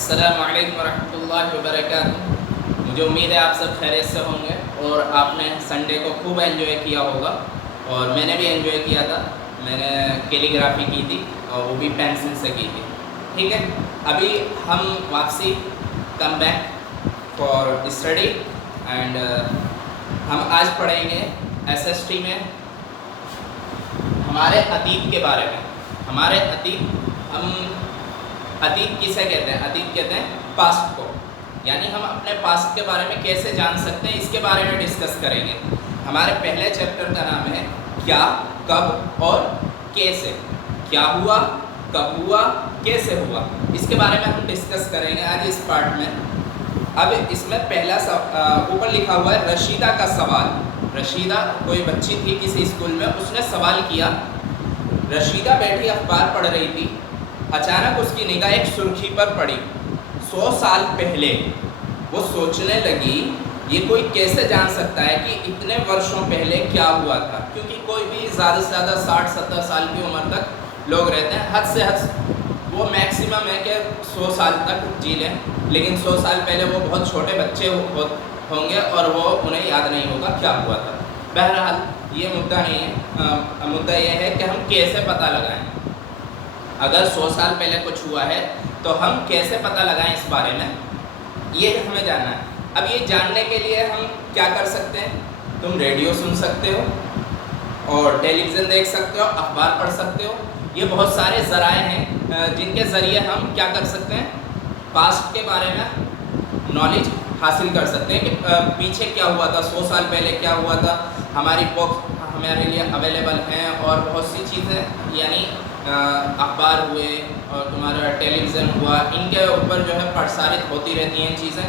अस्सलामु अलैकुम वरहमतुल्लाहि वबरकातुहू। मुझे उम्मीद है आप सब खैरियत से होंगे और आपने संडे को खूब एंजॉय किया होगा और मैंने भी एंजॉय किया था। मैंने कैलीग्राफी की थी और वो भी पेंसिल से की थी। ठीक है, अभी हम वापसी come back for study and हम आज पढ़ेंगे एसएसटी में हमारे अतीत के बारे में। हमारे अतीत किसे कहते हैं? अतीत कहते हैं पास्ट को, यानी हम अपने पास्ट के बारे में कैसे जान सकते हैं इसके बारे में डिस्कस करेंगे। हमारे पहले चैप्टर का नाम है क्या, कब और कैसे। क्या हुआ, कब हुआ, कैसे हुआ, इसके बारे में हम डिस्कस करेंगे आज इस पार्ट में। अब इसमें पहला ऊपर लिखा हुआ है रशीदा का सवाल। रशीदा कोई बच्ची थी किसी स्कूल में, उसने सवाल किया। रशीदा बैठी अखबार पढ़ रही थी, अचानक उसकी निगाह एक सुर्खी पर पड़ी। 100 साल पहले। वो सोचने लगी ये कोई कैसे जान सकता है कि इतने वर्षों पहले क्या हुआ था, क्योंकि कोई भी ज़्यादा से ज़्यादा 60-70 साल की उम्र तक लोग रहते हैं। हद से हद वो मैक्सिमम है कि 100 साल तक जी लें, लेकिन 100 साल पहले वो बहुत छोटे बच्चे होंगे और वो उन्हें याद नहीं होगा क्या हुआ था। बहरहाल ये मुद्दा नहीं है। मुद्दा ये है कि हम कैसे पता लगाएं। अगर 100 साल पहले कुछ हुआ है तो हम कैसे पता लगाएं इस बारे में, ये हमें जानना है। अब ये जानने के लिए हम क्या कर सकते हैं? तुम रेडियो सुन सकते हो और टेलीविज़न देख सकते हो, अखबार पढ़ सकते हो। ये बहुत सारे ज़राए हैं जिनके ज़रिए हम क्या कर सकते हैं, पास्ट के बारे में नॉलेज हासिल कर सकते हैं कि पीछे क्या हुआ था, 100 साल पहले क्या हुआ था। हमारी बुक्स हमारे लिए अवेलेबल हैं और बहुत सी चीज़ें, यानी अखबार हुए और तुम्हारा टेलीविज़न हुआ, इनके ऊपर जो है प्रसारित होती रहती हैं चीज़ें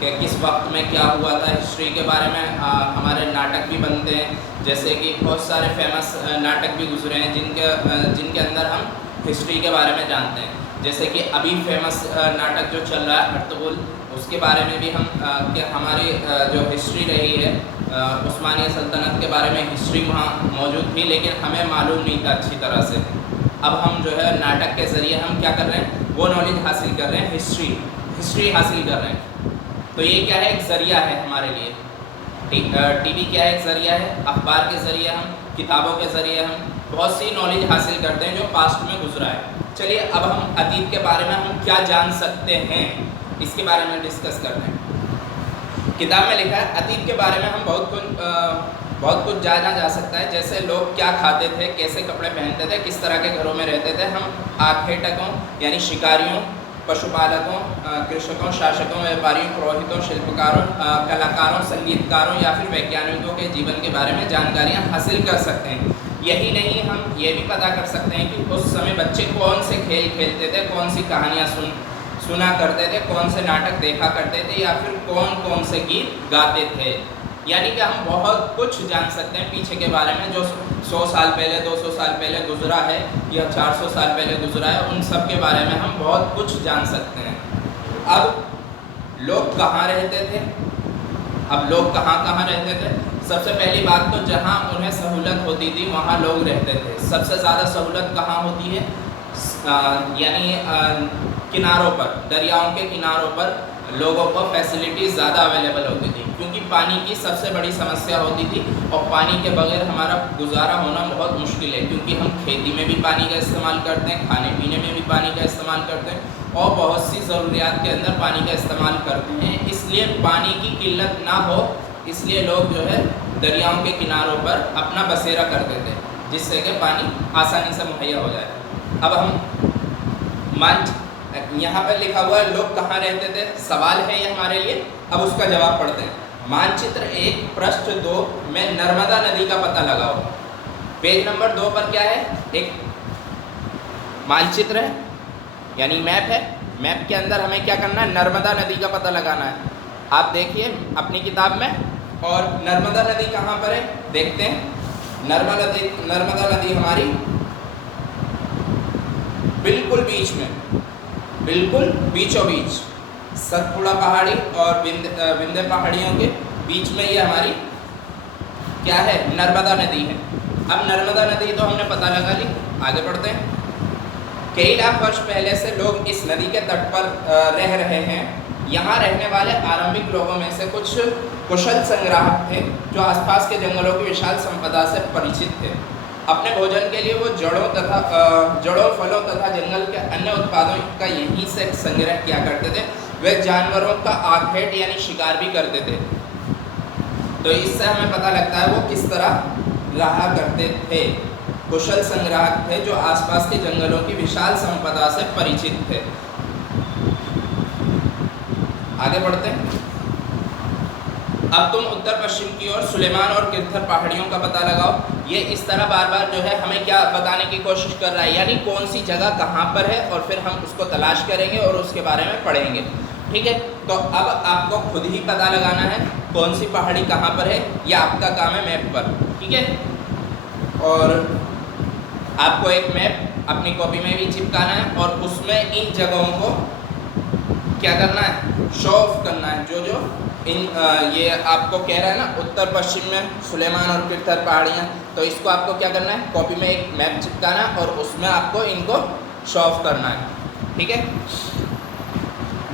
कि किस वक्त में क्या हुआ था। हिस्ट्री के बारे में हमारे नाटक भी बनते हैं, जैसे कि बहुत सारे फेमस नाटक भी गुजरे हैं जिनके अंदर हम हिस्ट्री के बारे में जानते हैं। जैसे कि अभी फेमस नाटक जो चल रहा है अर्तुगरुल, उसके बारे में भी हम कि हमारी जो हिस्ट्री रही है उस्मानिया सल्तनत के बारे में हिस्ट्री वहाँ मौजूद थी, लेकिन हमें मालूम नहीं था अच्छी तरह से। अब हम जो है नाटक के ज़रिए हम क्या कर रहे हैं, वो नॉलेज हासिल कर रहे हैं, हिस्ट्री हासिल कर रहे हैं। तो ये क्या है, एक ज़रिया है हमारे लिए। टीवी क्या है, एक ज़रिया है। अखबार के ज़रिए हम, किताबों के ज़रिए हम बहुत सी नॉलेज हासिल करते हैं जो पास्ट में गुजरा है। चलिए अब हम अतीत के बारे में हम क्या जान सकते हैं इसके बारे में डिस्कस करते हैं। किताब में लिखा है अतीत के बारे में हम बहुत कुछ जाना जा सकता है, जैसे लोग क्या खाते थे, कैसे कपड़े पहनते थे, किस तरह के घरों में रहते थे। हम आखेटकों यानी शिकारियों, पशुपालकों, कृषकों, शासकों, व्यापारियों, पुरोहितों, शिल्पकारों, कलाकारों, संगीतकारों या फिर वैज्ञानिकों के जीवन के बारे में जानकारियाँ हासिल कर सकते हैं। यही नहीं, हम ये भी पता कर सकते हैं कि उस समय बच्चे कौन से खेल खेलते थे, कौन सी कहानियाँ सुना करते थे, कौन से नाटक देखा करते थे या फिर कौन कौन से गीत गाते थे। यानी कि हम बहुत कुछ जान सकते हैं पीछे के बारे में, जो 100 साल पहले, 200 साल पहले गुजरा है या 400 साल पहले गुजरा है, उन सब के बारे में हम बहुत कुछ जान सकते हैं। अब लोग कहाँ रहते थे? अब लोग कहाँ रहते थे? सबसे पहली बात तो जहाँ उन्हें सहूलत होती थी वहाँ लोग रहते थे। सबसे ज़्यादा सहूलत कहाँ होती है? यानी किनारों पर, दरियाओं के किनारों पर लोगों को फैसिलिटीज़ ज़्यादा अवेलेबल होती थी, क्योंकि पानी की सबसे बड़ी समस्या होती थी और पानी के बगैर हमारा गुजारा होना बहुत मुश्किल है, क्योंकि हम खेती में भी पानी का इस्तेमाल करते हैं, खाने पीने में भी पानी का इस्तेमाल करते हैं और बहुत सी ज़रूरियात के अंदर पानी का इस्तेमाल करते हैं। इसलिए पानी की किल्लत ना हो, इसलिए लोग जो है दरियाओं के किनारों पर अपना बसेरा करते थे, जिससे कि पानी आसानी से मुहैया हो जाए। अब हम यहाँ पर लिखा हुआ है लोग कहाँ रहते थे, सवाल है ये हमारे लिए। अब उसका जवाब पढ़ते हैं। मानचित्र 1 पृष्ठ 2 में नर्मदा नदी का पता लगाओ। पेज नंबर 2 पर क्या है, एक मानचित्र है यानी मैप है। मैप के अंदर हमें क्या करना है, नर्मदा नदी का पता लगाना है। आप देखिए अपनी किताब में, और नर्मदा नदी कहाँ पर है देखते हैं। नर्मदा नदी हमारी बिल्कुल बीच में, बिल्कुल बीचों बीच, सतपुड़ा पहाड़ी और विंध्य पहाड़ियों के बीच में ये हमारी क्या है, नर्मदा नदी है। अब नर्मदा नदी तो हमने पता लगा ली, आगे बढ़ते हैं। कई लाख वर्ष पहले से लोग इस नदी के तट पर रह रहे हैं। यहाँ रहने वाले आरंभिक लोगों में से कुछ कुशल संग्राहक थे जो आसपास के जंगलों की विशाल संपदा से परिचित थे। अपने भोजन के लिए वो जड़ों, फलों तथा जंगल के अन्य उत्पादों का यहीं से संग्रह किया करते थे। वे जानवरों का आखेट यानी शिकार भी करते थे। तो इससे हमें पता लगता है वो किस तरह रहा करते थे। कुशल संग्राहक थे जो आसपास के जंगलों की विशाल संपदा से परिचित थे। आगे बढ़ते हैं। अब तुम उत्तर पश्चिम की ओर सुलेमान और किरथर पहाड़ियों का पता लगाओ। ये इस तरह बार बार जो है हमें क्या बताने की कोशिश कर रहा है, यानी कौन सी जगह कहाँ पर है और फिर हम उसको तलाश करेंगे और उसके बारे में पढ़ेंगे। ठीक है, तो अब आपको खुद ही पता लगाना है कौन सी पहाड़ी कहाँ पर है, यह आपका काम है मैप पर। ठीक है, और आपको एक मैप अपनी कॉपी में भी चिपकाना है और उसमें इन जगहों को क्या करना है, शो ऑफ करना है। जो जो ये आपको कह रहा है ना उत्तर पश्चिम में सुलेमान और किरथर पहाड़ियाँ, तो इसको आपको क्या करना है, कॉपी में एक मैप चिपकाना और उसमें आपको इनको शो ऑफ करना है। ठीक है,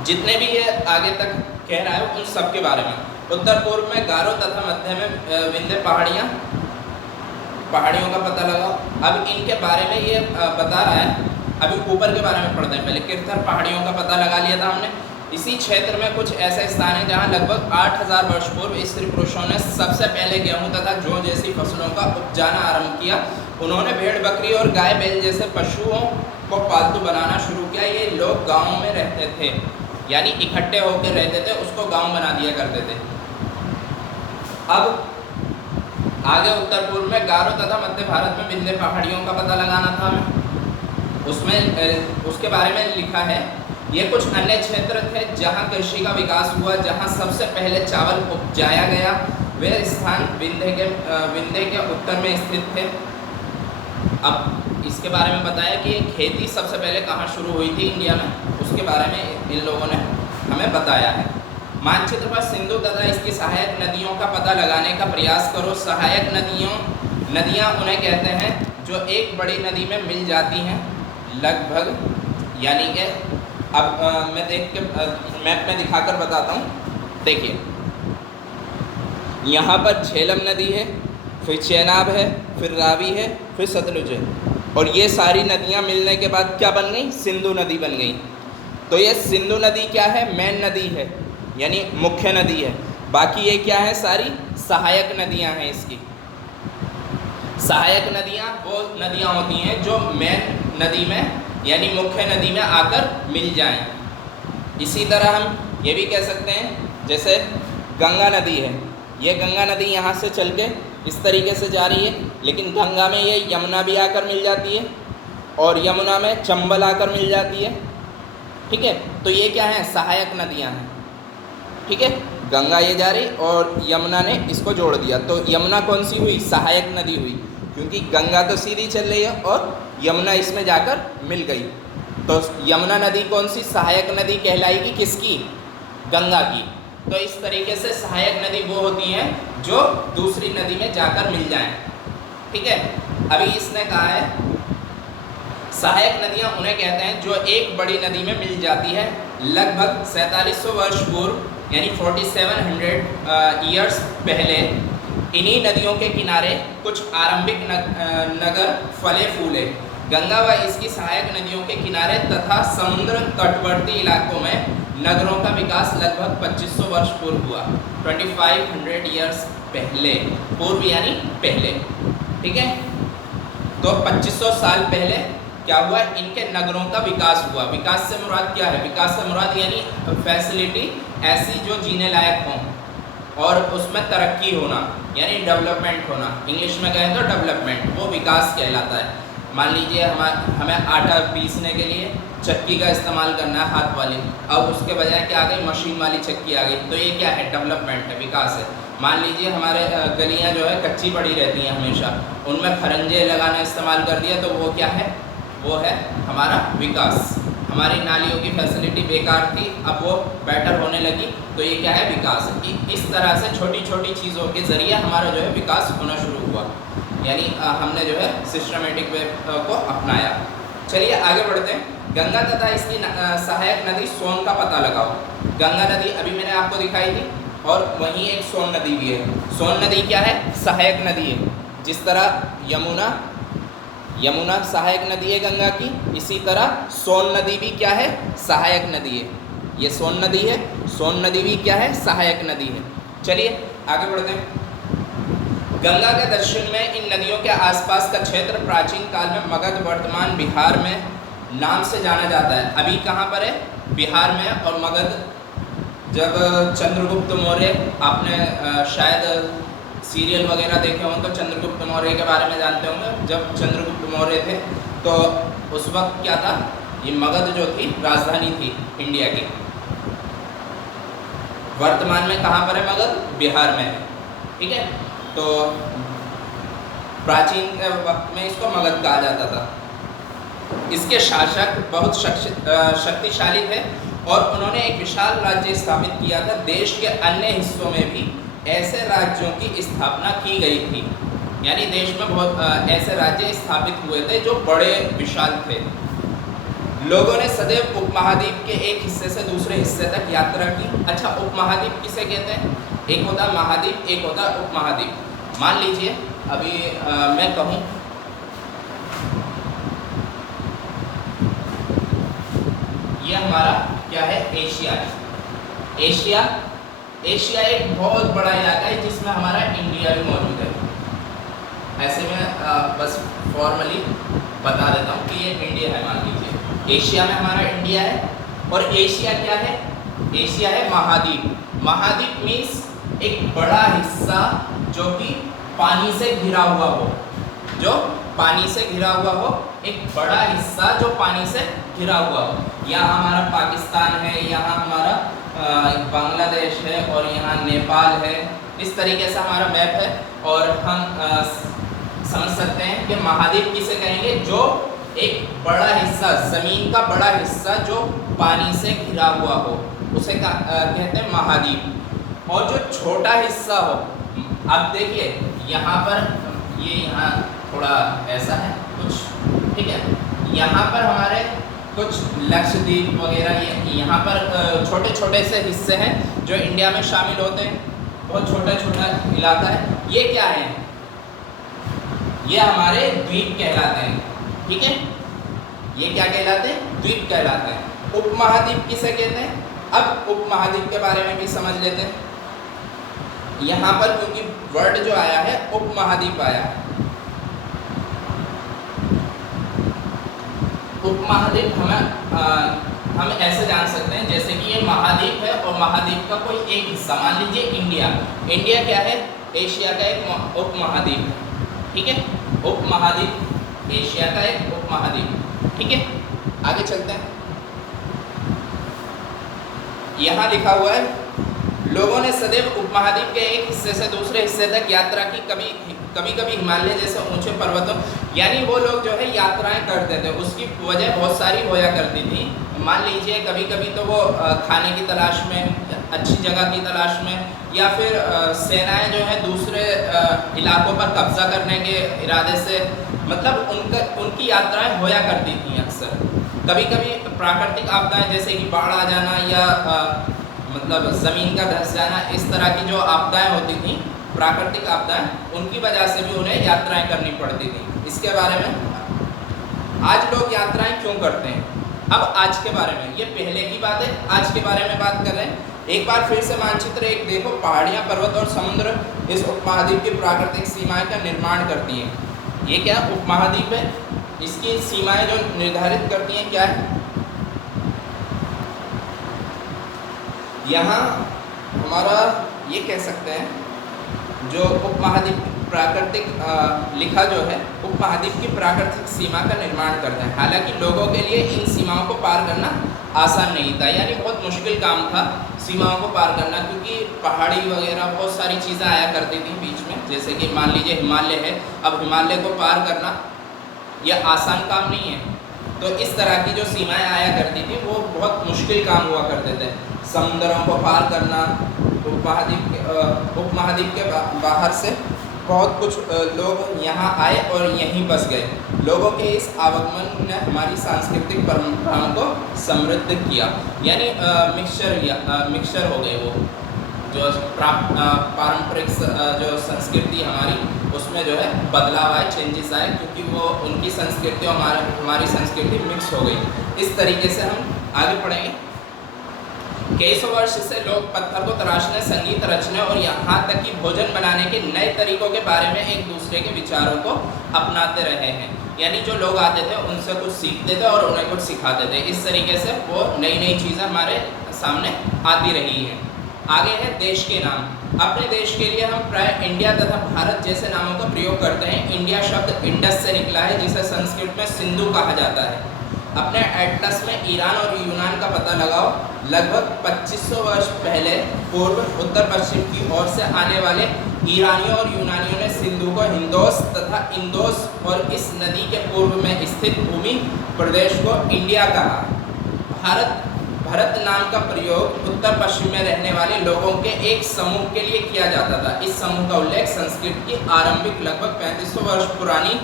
जितने भी ये आगे तक कह रहा है उन सब के बारे में। उत्तर पूर्व में गारो तथा मध्य में विंध्य पहाड़ियों का पता लगाओ। अब इनके बारे में ये बता रहा है। अभी ऊपर के बारे में पढ़ते हैं। पहले किरथर पहाड़ियों का पता लगा लिया था हमने। इसी क्षेत्र में कुछ ऐसे स्थान हैं जहाँ लगभग 8000 वर्ष पूर्व स्त्री पुरुषों ने सबसे पहले गेहूं तथा जौ जैसी फसलों का उपजाना आरंभ किया। उन्होंने भेड़ बकरी और गाय बैल जैसे पशुओं को पालतू बनाना शुरू किया। ये लोग गाँव में रहते थे, यानी इकट्ठे होकर रहते थे, उसको गाँव बना दिया करते थे। अब आगे उत्तर पूर्व में गारो तथा मध्य भारत में विंध्य पहाड़ियों का पता लगाना था हमें। उसमें उसके बारे में लिखा है, ये कुछ अन्य क्षेत्र थे जहाँ कृषि का विकास हुआ, जहाँ सबसे पहले चावल उपजाया गया। वे स्थान विंध्य के उत्तर में स्थित थे। अब इसके बारे में बताया कि खेती सबसे पहले कहाँ शुरू हुई थी इंडिया में, उसके बारे में इन लोगों ने हमें बताया है। मानचित्र पर सिंधु तथा इसकी सहायक नदियों का पता लगाने का प्रयास करो। सहायक नदियाँ उन्हें कहते हैं जो एक बड़ी नदी में मिल जाती हैं लगभग, यानी कि अब मैं देख के मैप में दिखाकर बताता हूँ। देखिए, यहाँ पर झेलम नदी है, फिर चेनाब है, फिर रावी है, फिर सतलुज है, और ये सारी नदियाँ मिलने के बाद क्या बन गई, सिंधु नदी बन गई। तो ये सिंधु नदी क्या है, मेन नदी है, यानी मुख्य नदी है। बाकी ये क्या है, सारी सहायक नदियाँ हैं। इसकी सहायक नदियाँ वो नदियाँ होती हैं जो मेन नदी में यानी मुख्य नदी में आकर मिल जाएं। इसी तरह हम ये भी कह सकते हैं, जैसे गंगा नदी है, ये गंगा नदी यहाँ से चल के इस तरीके से जा रही है, लेकिन गंगा में ये यमुना भी आकर मिल जाती है और यमुना में चंबल आकर मिल जाती है। ठीक है, तो ये क्या है, सहायक नदियाँ हैं। ठीक है, गंगा ये जा रही और यमुना ने इसको जोड़ दिया, तो यमुना कौन सी हुई, सहायक नदी हुई, क्योंकि गंगा तो सीधी चल रही है और यमुना इसमें जाकर मिल गई। तो यमुना नदी कौन सी, सहायक नदी कहलाएगी, किसकी, गंगा की। तो इस तरीके से सहायक नदी वो होती हैं जो दूसरी नदी में जाकर मिल जाएं। ठीक है, अभी इसने कहा है सहायक नदियां उन्हें कहते हैं जो एक बड़ी नदी में मिल जाती है। लगभग 4700 वर्ष पूर्व यानी 4700 ईयर्स पहले इन्हीं नदियों के किनारे कुछ आरंभिक नगर फले फूले। गंगा व इसकी सहायक नदियों के किनारे तथा समुद्र तटवर्ती इलाकों में नगरों का विकास लगभग 2500 वर्ष पूर्व हुआ। 2500 ईयर्स पहले, पूर्व यानी पहले। ठीक है, तो 2500 साल पहले क्या हुआ, इनके नगरों का विकास हुआ। विकास से मुराद क्या है, विकास से मुराद यानी फैसिलिटी ऐसी जो जीने लायक हों और उसमें तरक्की होना, यानी डेवलपमेंट होना। इंग्लिश में कहें तो डेवलपमेंट, वो विकास कहलाता है। मान लीजिए हमें आटा पीसने के लिए चक्की का इस्तेमाल करना है, हाथ वाली, अब उसके बजाय क्या आ गई, मशीन वाली चक्की आ गई, तो ये क्या है, डेवलपमेंट है, विकास है। मान लीजिए हमारे गलियां जो है कच्ची पड़ी रहती हैं हमेशा, उनमें खरंजे लगाना इस्तेमाल कर दिया, तो वो क्या है, वो है हमारा विकास। हमारी नालियों की फैसिलिटी बेकार थी, अब वो बेटर होने लगी, तो ये क्या है, विकास। इस तरह से छोटी छोटी चीज़ों के ज़रिए हमारा जो है विकास होना शुरू हुआ, यानी हमने जो है सिस्टमेटिक वे को अपनाया। चलिए आगे बढ़ते हैं। गंगा तथा इसकी सहायक नदी सोन का पता लगाओ। गंगा नदी अभी मैंने आपको दिखाई थी और वहीं एक सोन नदी भी है। सोन नदी क्या है? सहायक नदी है। जिस तरह यमुना सहायक नदी है गंगा की, इसी तरह सोन नदी भी क्या है? सहायक नदी है। ये सोन नदी है, सोन नदी भी क्या है? सहायक नदी है। चलिए आगे बढ़ते हैं। गंगा के दक्षिण में इन नदियों के आसपास का क्षेत्र प्राचीन काल में मगध, वर्तमान बिहार में नाम से जाना जाता है। अभी कहाँ पर है? बिहार में। और मगध जब चंद्रगुप्त मौर्य, आपने शायद सीरियल वगैरह देखे हों तो चंद्रगुप्त मौर्य के बारे में जानते होंगे। जब चंद्रगुप्त मौर्य थे तो उस वक्त क्या था? ये मगध जो थी राजधानी थी इंडिया की। वर्तमान में कहाँ पर है मगध? बिहार में है। ठीक है, तो प्राचीन वक्त में इसको मगध कहा जाता था। इसके शासक बहुत शक्तिशाली थे और उन्होंने एक विशाल राज्य स्थापित किया था। देश के अन्य हिस्सों में भी ऐसे राज्यों की स्थापना की गई थी। यानी देश में बहुत ऐसे राज्य स्थापित हुए थे जो बड़े विशाल थे। लोगों ने सदैव उपमहाद्वीप के एक हिस्से से दूसरे हिस्से तक यात्रा की। अच्छा, उपमहाद्वीप किसे कहते हैं? एक होता है महाद्वीप, एक होता है उपमहाद्वीप। मान लीजिए अभी मैं कहूँ ये हमारा क्या है? एशिया है। एशिया एक बहुत बड़ा इलाका है जिसमें हमारा इंडिया भी मौजूद है। ऐसे में बस फॉर्मली बता देता हूँ कि ये इंडिया है। मान लीजिए एशिया में हमारा इंडिया है। और एशिया क्या है? एशिया है महाद्वीप। महाद्वीप मीन्स एक बड़ा हिस्सा जो कि पानी से घिरा हुआ हो, जो पानी से घिरा हुआ हो, एक बड़ा हिस्सा जो पानी से घिरा हुआ हो। यहाँ हमारा पाकिस्तान है, यहाँ हमारा बांग्लादेश है और यहाँ नेपाल है। इस तरीके से हमारा मैप है और हम समझ सकते हैं कि महाद्वीप किसे कहेंगे? जो एक बड़ा हिस्सा, ज़मीन का बड़ा हिस्सा जो पानी से घिरा हुआ हो, उसे कहते हैं महाद्वीप। और जो छोटा हिस्सा हो, अब देखिए यहाँ पर ये यहाँ थोड़ा ऐसा है कुछ, ठीक है। यहाँ पर हमारे कुछ लक्षद्वीप वगैरह यहाँ पर छोटे छोटे से हिस्से हैं जो इंडिया में शामिल होते हैं। बहुत छोटा छोटा इलाका है। ये क्या है? ये हमारे द्वीप कहलाते हैं। ठीक है, ये क्या कहलाते हैं? द्वीप कहलाते हैं। उपमहाद्वीप किसे कहते हैं? अब उपमहाद्वीप के बारे में भी समझ लेते हैं। यहाँ पर क्योंकि वर्ड जो आया है उपमहाद्वीप आया है। उपमहाद्वीप हम ऐसे जान सकते हैं जैसे कि ये महाद्वीप है और महाद्वीप का कोई एक हिस्सा, मान लीजिए इंडिया। इंडिया क्या है? एशिया का एक उपमहाद्वीप है। ठीक है, उपमहाद्वीप एशिया का एक उपमहाद्वीप। ठीक है, आगे चलते हैं। यहाँ लिखा हुआ है, लोगों ने सदैव उपमहाद्वीप के एक हिस्से से दूसरे हिस्से तक यात्रा की। कभी कभी हिमालय जैसे ऊंचे पर्वतों, यानी वो लोग जो है यात्राएं करते थे। उसकी वजह बहुत सारी होया करती थी। मान लीजिए कभी कभी तो वो खाने की तलाश में, अच्छी जगह की तलाश में, या फिर सेनाएं जो है दूसरे इलाकों पर कब्जा करने के इरादे से, मतलब उनकी यात्राएं होया करती थी अक्सर। कभी कभी प्राकृतिक आपदाएं जैसे कि बाढ़ आ जाना या मतलब ज़मीन का धंस जाना, इस तरह की जो आपदाएं होती थी, प्राकृतिक आपदाएं, उनकी वजह से भी उन्हें यात्राएं करनी पड़ती थी। इसके बारे में आज लोग यात्राएं क्यों करते हैं? अब आज के बारे में, ये पहले की बात है, आज के बारे में बात कर रहे हैं। एक बार फिर से मानचित्र एक देखो। पहाड़ियाँ, पर्वत और समुद्र इस उपमहाद्वीप की प्राकृतिक सीमाएं का निर्माण करती हैं। ये क्या उपमहाद्वीप है? इसकी सीमाएं जो निर्धारित करती हैं क्या है? यहाँ हमारा ये कह सकते हैं जो उपमहाद्वीप प्राकृतिक लिखा जो है, उपमहाद्वीप की प्राकृतिक सीमा का निर्माण करते हैं। हालांकि लोगों के लिए इन सीमाओं को पार करना आसान नहीं था, यानी बहुत मुश्किल काम था सीमाओं को पार करना, क्योंकि पहाड़ी वगैरह बहुत सारी चीज़ें आया करती थी बीच में। जैसे कि मान लीजिए हिमालय है, अब हिमालय को पार करना यह आसान काम नहीं है। तो इस तरह की जो सीमाएं आया करती थी वो बहुत मुश्किल काम हुआ करते थे। समुद्रों को पार करना, उपमहाद्वीप के बाहर से बहुत कुछ लोग यहाँ आए और यहीं बस गए। लोगों के इस आवागमन ने हमारी सांस्कृतिक परंपराओं को समृद्ध किया, यानी मिक्सचर हो गए वो जो पारंपरिक जो संस्कृति हमारी उसमें जो है बदलाव आए, चेंजेस आए, क्योंकि वो उनकी संस्कृति और हमारी संस्कृति मिक्स हो गई। इस तरीके से हम आगे पढ़ेंगे। कई सौ वर्ष से लोग पत्थर को तराशने, संगीत रचने और यहाँ तक कि भोजन बनाने के नए तरीकों के बारे में एक दूसरे के विचारों को अपनाते रहे हैं। यानी जो लोग आते थे उनसे कुछ सीखते थे और उन्हें कुछ सिखाते थे। इस तरीके से वो नई नई चीज़ें हमारे सामने आती रही हैं। आगे है देश के नाम। अपने देश के लिए हम प्राय इंडिया तथा भारत जैसे नामों का प्रयोग करते हैं। इंडिया शब्द इंडस से निकला है, जिसे संस्कृत में सिंधु कहा जाता है। अपने एटलस में ईरान और यूनान का पता लगाओ। लगभग 2500 वर्ष पहले पूर्व उत्तर पश्चिम की ओर से आने वाले ईरानियों और यूनानियों ने सिंधु को हिंदोस तथा इंदोस और इस नदी के पूर्व में स्थित भूमि प्रदेश को इंडिया कहा। भारत नाम का प्रयोग उत्तर पश्चिम में रहने वाले लोगों के एक समूह के लिए किया जाता था। इस समूह का उल्लेख संस्कृत की आरंभिक लगभग 3500 वर्ष पुरानी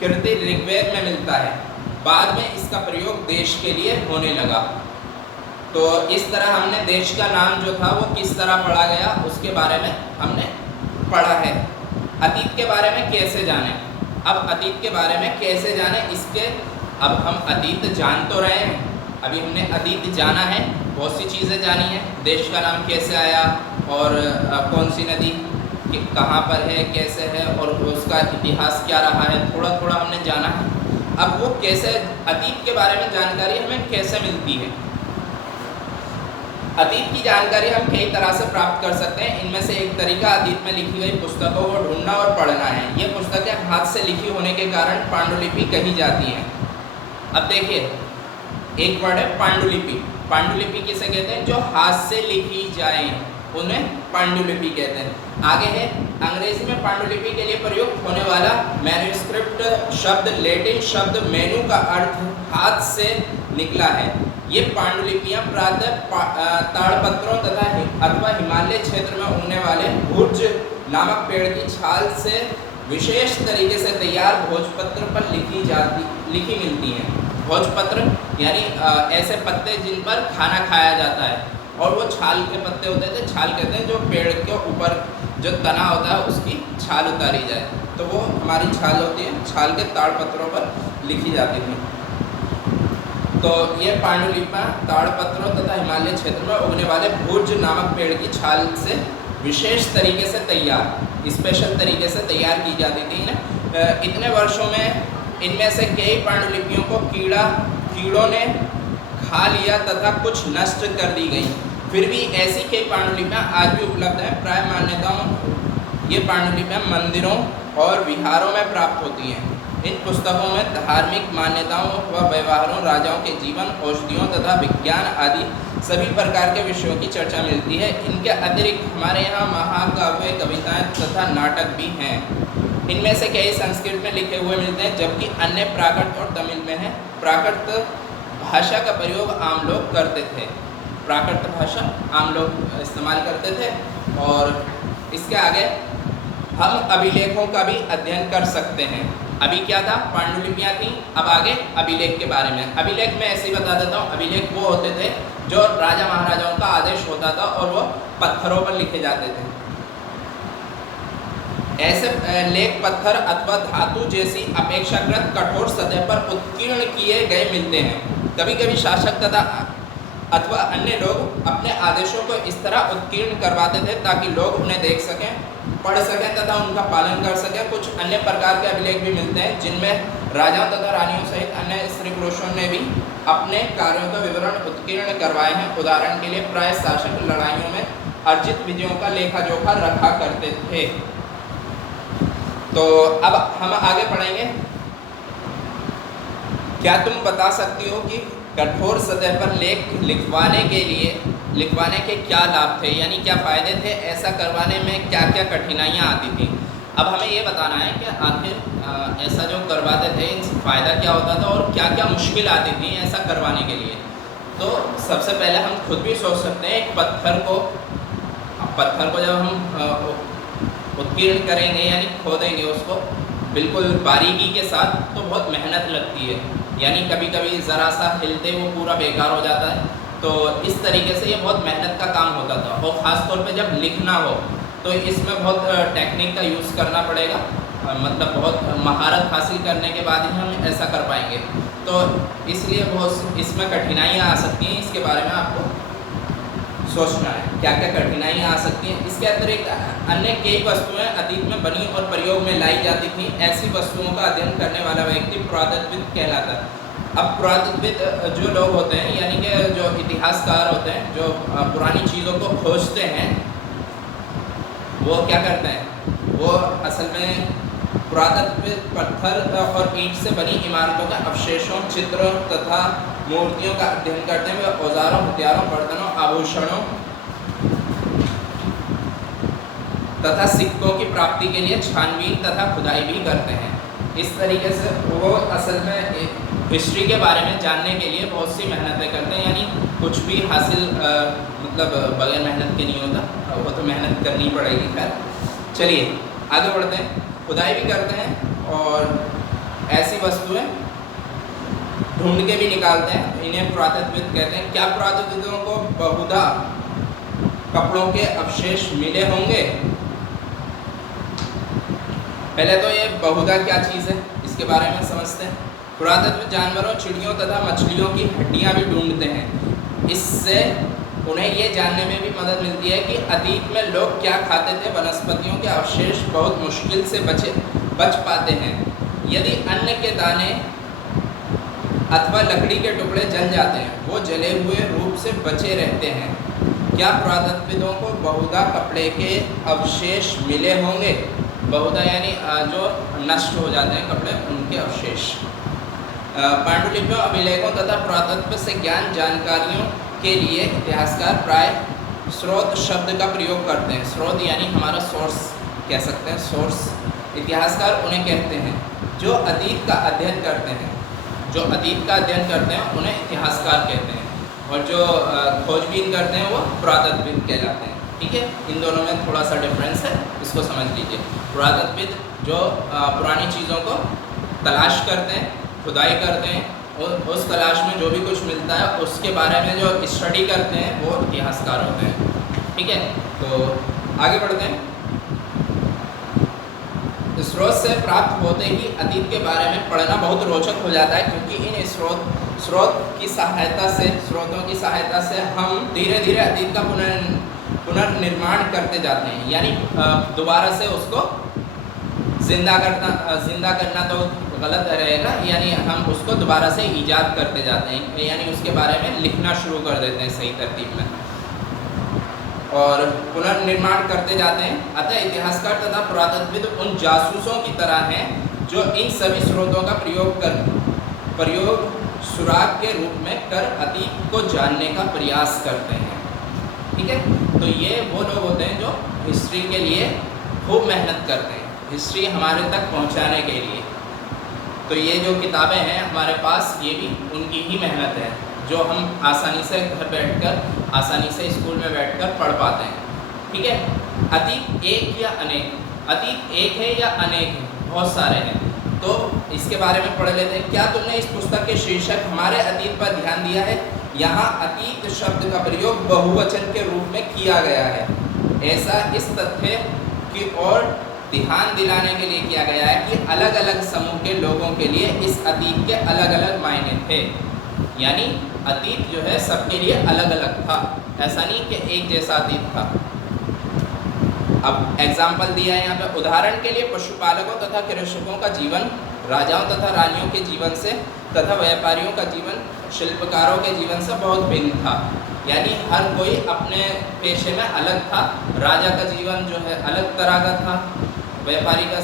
कृति ऋग्वेद में मिलता है। बाद में इसका प्रयोग देश के लिए होने लगा। तो इस तरह हमने देश का नाम जो था वो किस तरह पढ़ा गया उसके बारे में हमने पढ़ा है। अतीत के बारे में कैसे जाने, अब अतीत के बारे में कैसे जाने इसके, अब हम अतीत जान तो रहे हैं, अभी हमने अतीत जाना है, बहुत सी चीज़ें जानी है। देश का नाम कैसे आया और कौन सी नदी कहाँ पर है, कैसे है और उसका इतिहास क्या रहा है, थोड़ा थोड़ा हमने जाना है। अब वो कैसे, अतीत के बारे में जानकारी हमें कैसे मिलती है। अतीत की जानकारी हम कई तरह से प्राप्त कर सकते हैं। इनमें से एक तरीका अतीत में लिखी गई पुस्तकों को ढूंढना और पढ़ना है। ये पुस्तकें हाथ से लिखी होने के कारण पांडुलिपि कही जाती हैं। अब देखिए, एक वर्ड है पांडुलिपि। पांडुलिपि किसे कहते हैं? जो हाथ से लिखी जाए उन्हें पांडुलिपि कहते हैं। आगे है, अंग्रेजी में पांडुलिपि के लिए प्रयुक्त होने वाला मैन्युस्क्रिप्ट शब्द लैटिन शब्द मेनू का अर्थ हाथ से निकला है। ये पांडुलिपियाँ प्रातः ताड़पत्रों तथा अथवा हिमालय क्षेत्र में उगने वाले भुर्ज नामक पेड़ की छाल से विशेष तरीके से तैयार भोजपत्र पर लिखी मिलती हैं। भोजपत्र यानी ऐसे पत्ते जिन पर खाना खाया जाता है, और वो छाल के पत्ते होते थे। छाल कहते हैं जो पेड़ के ऊपर जो तना होता है उसकी छाल उतारी जाए, तो वो हमारी छाल होती है। छाल के ताड़पत्रों पर लिखी जाती थी। तो ये पांडुलिपियाँ ताड़पत्रों तथा हिमालय क्षेत्र में उगने वाले भुर्ज नामक पेड़ की छाल से विशेष तरीके से स्पेशल तरीके से तैयार की जाती थी। इतने वर्षों में इनमें से कई पांडुलिपियों को कीड़ों ने खा लिया तथा कुछ नष्ट कर दी गई। फिर भी ऐसी कई पांडुलिपियाँ आज भी उपलब्ध हैं। प्राय मान्यताओं ये पांडुलिपियाँ मंदिरों और विहारों में प्राप्त होती हैं। इन पुस्तकों में धार्मिक मान्यताओं व व्यवहारों, राजाओं के जीवन, औषधियों तथा विज्ञान आदि सभी प्रकार के विषयों की चर्चा मिलती है। इनके अतिरिक्त हमारे यहाँ महाकाव्य, कविताएं तथा नाटक भी हैं। इनमें से कई संस्कृत में लिखे हुए मिलते हैं, जबकि अन्य प्राकृत और तमिल में हैं। प्राकृत भाषा का प्रयोग आम लोग करते थे। प्राकृत भाषा आम लोग इस्तेमाल करते थे। और इसके आगे हम अभिलेखों का भी अध्ययन कर सकते हैं। अभी क्या था? पांडुलिपियाँ थी। अब आगे अभिलेख के बारे में। अभिलेख में ऐसे ही बता देता हूँ। अभिलेख वो होते थे जो राजा महाराजाओं का आदेश होता था और वो पत्थरों पर लिखे जाते थे। ऐसे लेख पत्थर अथवा धातु जैसी अपेक्षाकृत कठोर सतह पर उत्कीर्ण किए गए मिलते हैं। कभी कभी शासक तथा अथवा अन्य लोग अपने आदेशों को इस तरह उत्कीर्ण करवाते थे ताकि लोग उन्हें देख सकें, पढ़ सकें तथा उनका पालन कर सकें। कुछ अन्य प्रकार के अभिलेख भी मिलते हैं जिनमें राजाओं तथा रानियों सहित अन्य स्त्री पुरुषों ने भी अपने कार्यों का विवरण उत्कीर्ण करवाए हैं। उदाहरण के लिए प्राय शासक लड़ाइयों में अर्जित विजयों का लेखा जोखा रखा करते थे। तो अब हम आगे पढ़ेंगे। क्या तुम बता सकती हो कि कठोर सतह पर लेख लिखवाने के क्या लाभ थे, यानी क्या फ़ायदे थे? ऐसा करवाने में क्या क्या कठिनाइयाँ आती थी? अब हमें ये बताना है कि आखिर ऐसा जो करवाते थे इनसे फ़ायदा क्या होता था और क्या क्या मुश्किल आती थी ऐसा करवाने के लिए। तो सबसे पहले हम खुद भी सोच सकते हैं, एक पत्थर को जब हम उत्कीर्ण करेंगे यानी खोदेंगे उसको बिल्कुल बारीकी के साथ, तो बहुत मेहनत लगती है, यानी कभी कभी ज़रा सा हिलते वो पूरा बेकार हो जाता है। तो इस तरीके से ये बहुत मेहनत का काम होता था, और ख़ास तौर पे जब लिखना हो तो इसमें बहुत टेक्निक का यूज़ करना पड़ेगा, मतलब बहुत महारत हासिल करने के बाद ही हम ऐसा कर पाएंगे। तो इसलिए बहुत इसमें कठिनाइयाँ आ सकती हैं, इसके बारे में आपको सोचना है क्या क्या कठिनाइयाँ आ सकती हैं। इसके अतिरिक्त अन्य कई वस्तुएं अतीत में बनी और प्रयोग में लाई जाती थी। ऐसी वस्तुओं का अध्ययन करने वाला व्यक्ति पुरातत्वविद कहलाता है। अब पुरातत्वविद जो लोग होते हैं, यानी कि जो इतिहासकार होते हैं, जो पुरानी चीज़ों को खोजते हैं, वो क्या करते हैं, वो असल में पुरातत्वविद पत्थर और ईंट से बनी इमारतों के अवशेषों, चित्रों तथा मूर्तियों का अध्ययन करते हैं। वे औजारों, हथियारों, बर्तनों, आभूषणों तथा सिक्कों की प्राप्ति के लिए छानबीन तथा खुदाई भी करते हैं। इस तरीके से वो असल में हिस्ट्री के बारे में जानने के लिए बहुत सी मेहनतें करते हैं, यानी कुछ भी हासिल मतलब बगैर मेहनत के नहीं होता, वो तो मेहनत करनी पड़ेगी। खैर चलिए आगे बढ़ते हैं। खुदाई भी करते हैं और ऐसी वस्तुएं ढूंढ के भी निकालते हैं, इन्हें पुरातत्वविद कहते हैं। क्या पुरातत्वविदों को बहुधा कपड़ों के अवशेष मिले होंगे? पहले तो ये बहुधा क्या चीज़ है इसके बारे में समझते हैं। पुरातत्वविद जानवरों, चिड़ियों तथा मछलियों की हड्डियां भी ढूंढते हैं। इससे उन्हें ये जानने में भी मदद मिलती है कि अतीत में लोग क्या खाते थे। वनस्पतियों के अवशेष बहुत मुश्किल से बच पाते हैं। यदि अन्न के दाने अथवा लकड़ी के टुकड़े जल जाते हैं, वो जले हुए रूप से बचे रहते हैं। क्या पुरातत्वविदों को बहुधा कपड़े के अवशेष मिले होंगे? बहुधा यानी जो नष्ट हो जाते हैं कपड़े, उनके अवशेष। पांडुलिपियों, अभिलेखों तथा पुरातत्व से ज्ञान जानकारियों के लिए इतिहासकार प्राय स्रोत शब्द का प्रयोग करते हैं। स्रोत यानी हमारा सोर्स कह सकते हैं, सोर्स। इतिहासकार उन्हें कहते हैं जो अतीत का अध्ययन करते हैं। जो अतीत का अध्ययन करते हैं उन्हें इतिहासकार कहते हैं, और जो खोजबीन करते हैं वो पुरातत्वविद कहलाते हैं। ठीक है, इन दोनों में थोड़ा सा डिफरेंस है, इसको समझ लीजिए। पुरातत्वविद जो पुरानी चीज़ों को तलाश करते हैं, खुदाई करते हैं, और उस तलाश में जो भी कुछ मिलता है उसके बारे में जो स्टडी करते हैं वो इतिहासकार होते हैं। ठीक है, तो आगे बढ़ते हैं। स्रोत से प्राप्त होते ही अतीत के बारे में पढ़ना बहुत रोचक हो जाता है, क्योंकि इन स्रोतों की सहायता से हम धीरे धीरे अतीत का पुनर्निर्माण करते जाते हैं, यानी दोबारा से उसको जिंदा करना तो गलत रहेगा, यानी हम उसको दोबारा से ईजाद करते जाते हैं, यानी उसके बारे में लिखना शुरू कर देते हैं सही तरतीब में और पुनर्निर्माण करते जाते हैं। अतः इतिहासकार तथा पुरातत्वविद उन जासूसों की तरह हैं जो इन सभी स्रोतों का प्रयोग सुराग के रूप में कर अतीत को जानने का प्रयास करते हैं। ठीक है, तो ये वो लोग होते हैं जो हिस्ट्री के लिए खूब मेहनत करते हैं, हिस्ट्री हमारे तक पहुंचाने के लिए। तो ये जो किताबें हैं हमारे पास, ये भी उनकी ही मेहनत है, जो हम आसानी से घर बैठकर, आसानी से स्कूल में बैठकर पढ़ पाते हैं। ठीक है, अतीत एक या अनेक, अतीत एक है या अनेक है, बहुत सारे हैं, तो इसके बारे में पढ़ लेते हैं। क्या तुमने इस पुस्तक के शीर्षक हमारे अतीत पर ध्यान दिया है? यहाँ अतीत शब्द का प्रयोग बहुवचन के रूप में किया गया है। ऐसा इस तथ्य की ओर ध्यान दिलाने के लिए किया गया है कि अलग अलग समूह के लोगों के लिए इस अतीत के अलग अलग मायने थे, यानी अतीत जो है सबके लिए अलग अलग था, ऐसा नहीं कि एक जैसा अतीत था। अब एग्जाम्पल दिया है यहाँ पे, उदाहरण के लिए पशुपालकों तथा कृषकों का जीवन राजाओं तथा रानियों के जीवन से तथा व्यापारियों का जीवन शिल्पकारों के जीवन से बहुत भिन्न था, यानी हर कोई अपने पेशे में अलग था। राजा का जीवन जो है अलग तरह का था, व्यापारी का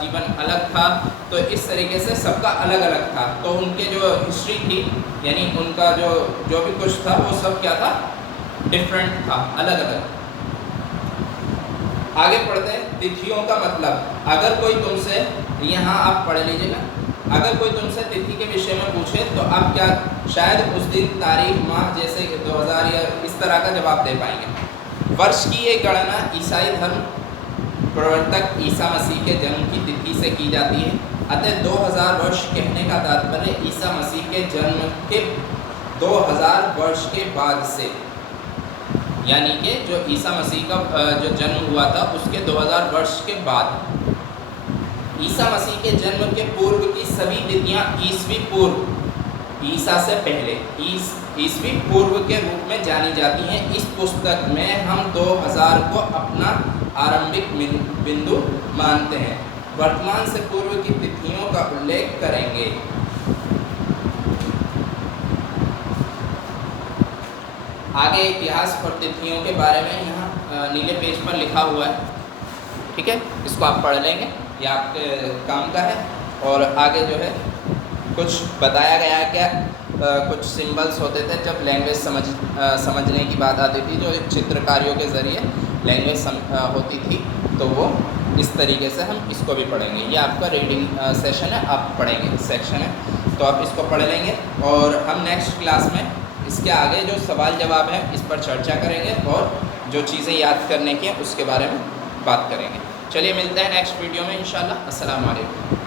जीवन अलग था, तो इस तरीके से सबका अलग अलग था। तो उनके जो हिस्ट्री थी, यानी उनका जो भी कुछ था वो सब क्या था, डिफरेंट था, अलग अलग। आगे पढ़ते हैं, तिथियों का मतलब। अगर कोई तुमसे, यहाँ आप पढ़ लीजिएगा, अगर कोई तुमसे तिथि के विषय में पूछे तो आप क्या शायद उस दिन तारीख, माह जैसे 2000 या इस तरह का जवाब दे पाएंगे। वर्ष की ये गणना ईसाई धर्म प्रवर्तक ईसा मसीह के जन्म की तिथि से की जाती है। अतः 2000 वर्ष कहने का तात्पर्य ईसा मसीह के जन्म के 2000 वर्ष के बाद से, यानी कि जो ईसा मसीह का जो जन्म हुआ था उसके 2000 वर्ष के बाद। ईसा मसीह के जन्म के पूर्व की सभी तिथियां ईसवी पूर्व, ईसा से पहले ईसवी पूर्व के रूप में जानी जाती हैं। इस पुस्तक में हम 2000 को अपना आरंभिक बिंदु मानते हैं। वर्तमान से पूर्व की तिथियों का उल्लेख करेंगे। आगे इतिहास और तिथियों के बारे में यहाँ नीले पेज पर लिखा हुआ है, ठीक है, इसको आप पढ़ लेंगे, ये आपके काम का है। और आगे जो है कुछ बताया गया है क्या, कुछ सिंबल्स होते थे जब लैंग्वेज समझने की बात आती थी, जो चित्रकारियों के ज़रिए लैंग्वेज होती थी, तो वो इस तरीके से हम इसको भी पढ़ेंगे। ये आपका रीडिंग सेशन है, आप पढ़ेंगे, सेक्शन है, तो आप इसको पढ़ लेंगे। और हम नेक्स्ट क्लास में इसके आगे जो सवाल जवाब हैं इस पर चर्चा करेंगे और जो चीज़ें याद करने की हैं उसके बारे में बात करेंगे। चलिए मिलते हैं नेक्स्ट वीडियो में इंशाल्लाह। अस्सलाम वालेकुम।